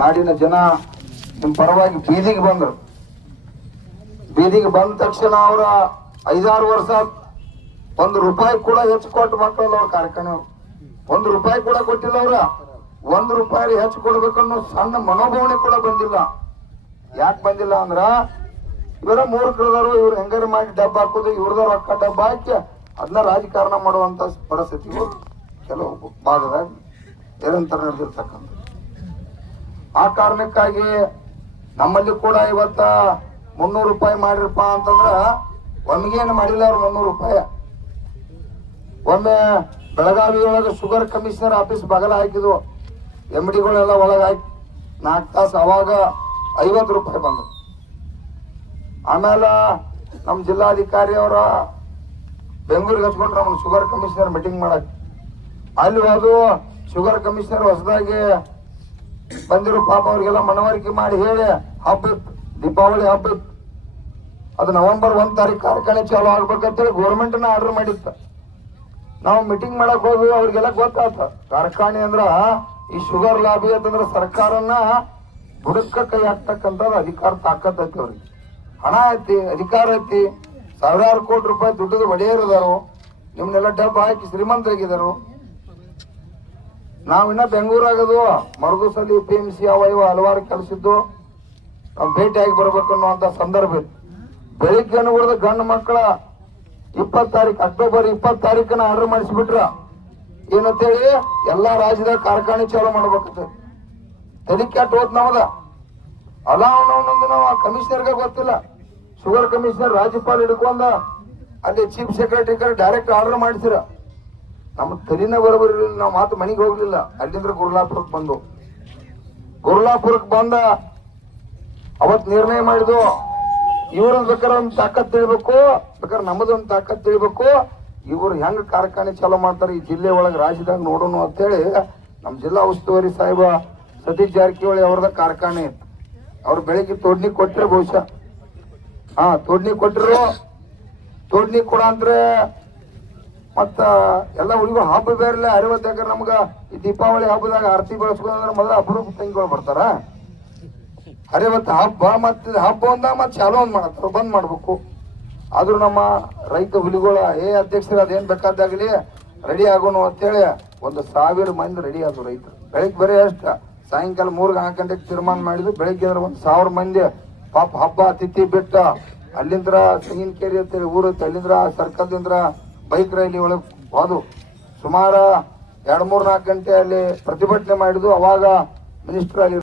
ನಾಡಿನ ಜನ ನಿಮ್ಮ ಪರವಾಗಿ ಬೀದಿಗೆ ಬಂದರು. ಬೀದಿಗೆ ಬಂದ ತಕ್ಷಣ ಅವರ ಐದಾರು ವರ್ಷ ಒಂದು ರೂಪಾಯಿ ಕೂಡ ಹೆಚ್ಚು ಕೊಟ್ಟು ಮಕ್ಕಳಲ್ಲ ಅವ್ರ ಕಾರ್ಖಾನೆ ಒಂದು ರೂಪಾಯಿ ಕೂಡ ಕೊಟ್ಟಿಲ್ಲ ಅವ್ರ. ಒಂದು ರೂಪಾಯಿ ಹೆಚ್ಚು ಕೊಡ್ಬೇಕನ್ನೋ ಸಣ್ಣ ಮನೋಭಾವನೆ ಕೂಡ ಬಂದಿಲ್ಲ. ಯಾಕೆ ಬಂದಿಲ್ಲ ಅಂದ್ರ ಇವರ ಮೂರ್ಖರದಾರು ಇವ್ರು ಹೆಂಗಾರ ಮಾಡಿ ಡಬ್ಬ ಹಾಕೋದು ಇವ್ರದ ರೊಕ್ಕ ಡಬ್ಬ ಹಾಕಿ ಅದನ್ನ ರಾಜಕಾರಣ ಮಾಡುವಂತ ಪರಿಸ್ಥಿತಿಗಳು ಕೆಲವು ಭಾಗದಾಗ ನಿರಂತರ ನಡೆದಿರ್ತಕ್ಕಂಥ ಆ ಕಾರಣಕ್ಕಾಗಿ ನಮ್ಮಲ್ಲಿ ಕೂಡ ಇವತ್ತ ಮುನ್ನೂರು ರೂಪಾಯಿ ಮಾಡಿರಪ್ಪ ಅಂತಂದ್ರ ಒಮ್ಮೆಗೇನು ಮಾಡಿಲ್ಲ ಅವ್ರು ಮುನ್ನೂರು ರೂಪಾಯಿ. ಒಮ್ಮೆ ಬೆಳಗಾವಿ ಒಳಗೆ ಶುಗರ್ ಕಮಿಷನರ್ ಆಫೀಸ್ ಬಗಲ ಹಾಕಿದ್ವು ಎಂ ಡಿಗಳೆಲ್ಲ ಒಳಗೆ ಹಾಕಿ ನಾಲ್ಕು ತಾಸು ಅವಾಗ ಐವತ್ತು ರೂಪಾಯಿ ಬಂದ್ರು ಆಮೇಲೆ ನಮ್ಮ ಜಿಲ್ಲಾಧಿಕಾರಿ ಅವರ ಬೆಂಗಳೂರಿಗೆ ಹಚ್ಕೊಂಡ್ರು ಶುಗರ್ ಕಮಿಷನರ್ ಮೀಟಿಂಗ್ ಮಾಡಕ್ಕೆ. ಅಲ್ಲಿ ಹೋದು ಶುಗರ್ ಕಮಿಷನರ್ ಹೊಸದಾಗಿ ಬಂದಿರೋ ಪಾಪ ಅವ್ರಿಗೆಲ್ಲ ಮನವರಿಕೆ ಮಾಡಿ ಹೇಳಿ ಹಬ್ಬ, ದೀಪಾವಳಿ ಹಬ್ಬ ಅದು ನವೆಂಬರ್ ಒಂದ್ ತಾರೀಕು ಕಾರ್ಖಾನೆ ಚಾಲು ಆಗ್ಬೇಕಂತೇಳಿ ನ ಆರ್ಡರ್ ಮಾಡಿತ್ತ. ನಾವು ಮೀಟಿಂಗ್ ಮಾಡಕ್ ಹೋದ್ವಿ, ಅವ್ರಿಗೆಲ್ಲ ಗೊತ್ತಾತ ಕಾರ್ಖಾನೆ ಅಂದ್ರ ಈ ಶುಗರ್ ಲಾಬಿ ಅಂತಂದ್ರ ಸರ್ಕಾರನ ಬುಡಕ್ಕ ಕೈ ಹಾಕ್ತಕ್ಕಂತ ಅಧಿಕಾರ ತಾಕತ್ ಐತಿ ಅವ್ರಿಗೆ. ಹಣ ಐತಿ, ಅಧಿಕಾರ ಐತಿ. ಸಾವಿರಾರು ಕೋಟಿ ರೂಪಾಯಿ ದುಡ್ಡದ ಒಡೆಯರಿದಾರು ನಿಮ್ನೆಲ್ಲ ಡಬ್ಬ ಹಾಕಿ ಶ್ರೀಮಂತರಾಗಿದ್ದಾರು ನಾವಿನ್ನ ಬೆಂಗಳೂರಾಗದು. ಯು ಪಿ ಎಂ ಸಿ ಅವ ಹಲವಾರು ಕೆಲಸ ಇದ್ದು ನಾವು ಭೇಟಿಯಾಗಿ ಬರ್ಬೇಕು ಅನ್ನುವಂತ ಸಂದರ್ಭ ಇತ್ತು ಬೆಳಿಗ್ಗೆ ಅನುಗುಣದ ಗಂಡು ಮಕ್ಕಳ ಇಪ್ಪತ್ ತಾರೀಕು, ಅಕ್ಟೋಬರ್ ಇಪ್ಪತ್ ತಾರೀಕನ ಆರ್ಡರ್ ಮಾಡಿಸ್ಬಿಟ್ರ ಏನಂತೇಳಿ ಎಲ್ಲಾ ರಾಜ್ಯದಾಗ ಕಾರ್ಖಾನೆ ಚಾಲೂ ಮಾಡ್ಬೇಕಂತ. ತಲೆ ಕೆಟ್ಟ ಹೋತ್ ನಾವದ ಅಲ್ಲ ಅವನೊಂದು ನಾವು ಆ ಕಮಿಷನರ್ಗೆ ಗೊತ್ತಿಲ್ಲ. ಶುಗರ್ ಕಮಿಷನರ್ ರಾಜ್ಯಪಾಲ ಹಿಡ್ಕೊಂಡ ಅಲ್ಲಿ ಚೀಫ್ ಸೆಕ್ರೆಟರಿ ಡೈರೆಕ್ಟ್ ಆರ್ಡರ್ ಮಾಡಿಸಿರ. ನಮ್ಮ ತಲಿನ ಬರಬರಲಿಲ್ಲ, ನಾವು ಮಾತು ಮನೆಗೆ ಹೋಗ್ಲಿಲ್ಲ. ಅಲ್ಲಿಂದ್ರೆ ಗುರ್ಲಾಪುರಕ್ಕೆ ಬಂದು. ಗುರ್ಲಾಪುರಕ್ಕೆ ಬಂದ ಅವತ್ ನಿರ್ಣಯ ಮಾಡಿದ್ವು. ಇವ್ರ ಬೇಕಾದ್ರೆ ಒಂದು ತಾಕತ್ ತಿಳಿಬೇಕು ಬೇಕಾದ್ರೆ ನಮ್ಮದೊಂದು ತಾಕತ್ ತಿಳಿಬೇಕು ಇವರು ಹೆಂಗ್ ಕಾರ್ಖಾನೆ ಚಾಲೂ ಮಾಡ್ತಾರೆ ಈ ಜಿಲ್ಲೆ ಒಳಗೆ, ರಾಜ್ಯದಾಗ ನೋಡೋಣ ಅಂತೇಳಿ ನಮ್ಮ ಜಿಲ್ಲಾ ಉಸ್ತುವಾರಿ ಸಾಹೇಬ ಸತೀಶ್ ಜಾರಕಿಹೊಳಿ ಅವ್ರದ ಕಾರ್ಖಾನೆ ಅವ್ರು ಬೆಳಿಗ್ಗೆ ತೋಡ್ನಿ ಕೊಟ್ಟರೆ ಬಹುಶಃ. ಹಾ, ತೋಡ್ನಿ ಕೊಟ್ಟರು ತೋಡ್ನಿ ಕೊಡ ಅಂದ್ರೆ ಮತ್ತ ಎಲ್ಲ ಹುಡುಗರು ಹಬ್ಬ ಬೇರೆ ಇಲ್ಲ ಎಕರೆ ನಮ್ಗ ಈ ದೀಪಾವಳಿ ಹಬ್ಬದಾಗ ಆರತಿ ಬೆಳೆಸ್ಕೊಂಡ್ರೆ ಮೊದಲ ಅಪರೂಪ ತಂಗಿಗಳು ಬರ್ತಾರ. ಅರಿವತ್ತು ಹಬ್ಬ ಮತ್ತೆ ಹಬ್ಬ ಒಂದ ಮತ್ತೆ ಚಾಲು ಒಂದ್ ಮಾಡತ್ತಾರ ಬಂದ್ ಮಾಡ್ಬೇಕು. ಆದ್ರೂ ನಮ್ಮ ರೈತ ಹುಲಿಗಳ, ಏ ಅಧ್ಯಕ್ಷರ, ಅದೇನ್ ಬೇಕಾದಾಗಲಿ ರೆಡಿ ಆಗೋಣ ಅಂತೇಳಿ ಒಂದು ಸಾವಿರ ಮಂದಿ ರೆಡಿ ಆದ್ರು ರೈತರು. ಬೆಳಿಗ್ಗೆ ಬರೀ ಅಷ್ಟ, ಸಾಯಂಕಾಲ ಮೂರ್ ನಾಲ್ಕು ಗಂಟೆಗೆ ತೀರ್ಮಾನ ಮಾಡಿದ್ರು. ಬೆಳಿಗ್ಗೆ ಅಂದ್ರೆ ಒಂದು ಸಾವಿರ ಮಂದಿ ಪಾಪ ಹಬ್ಬ ತಿಥಿ ಬಿಟ್ಟ. ಅಲ್ಲಿಂದ್ರ ತೆಂಗಿನಕೆರೆ ಅಂತೇಳಿ ಊರು ಅಲ್ಲಿಂದ್ರ ಸರ್ಕಲ್ದಿಂದ ಬೈಕ್ ರೈಲಿ ಒಳಗೆ ಹೋದು ಸುಮಾರು ಎರಡ್ ಮೂರ್ ನಾಲ್ಕು ಗಂಟೆ ಅಲ್ಲಿ ಪ್ರತಿಭಟನೆ ಮಾಡಿದ್ದು ಅವಾಗ ಮಿನಿಸ್ಟರ್ ಅಲ್ಲಿ